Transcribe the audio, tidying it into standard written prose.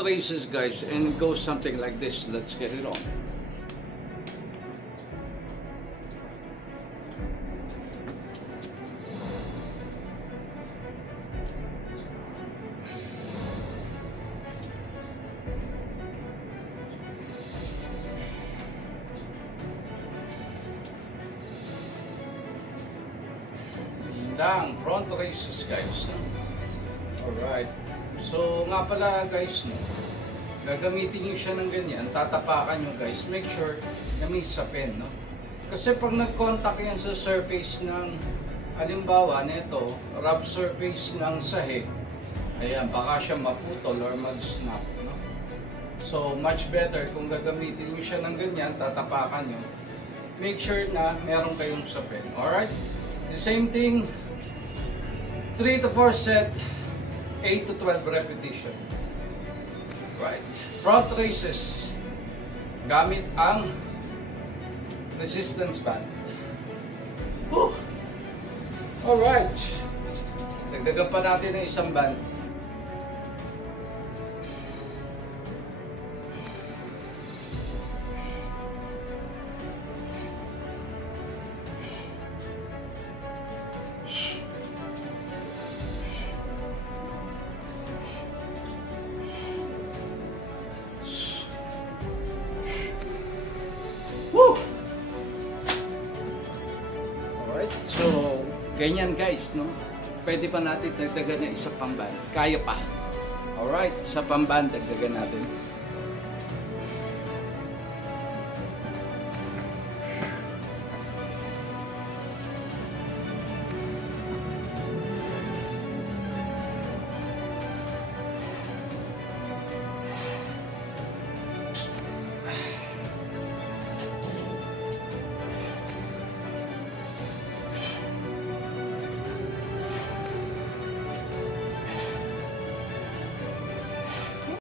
front races, guys, and it goes something like this. Let's get it on. Ang front races, guys. Alright. So, nga pala, guys, no, gagamitin nyo siya ng ganyan, tatapakan nyo, guys. Make sure na may sapin, no? Kasi pag nag-contact yan sa surface ng, halimbawa, nito, rough surface ng sahig, ayan, baka siya maputol or mag-snap, no? So, much better kung gagamitin nyo siya ng ganyan, tatapakan nyo. Make sure na meron kayong sapin. Alright? The same thing, 3 to 4 set, 8 to 12 repetition. Right. Front races. Gamit ang resistance band. Whew. Alright. Dagdagan pa natin ng isang band. Woo! Alright, so ganyan, guys, no? Pwede pa natin dagdagan ng isa pang band. Kaya pa. Alright, isa pang band dagdagan natin.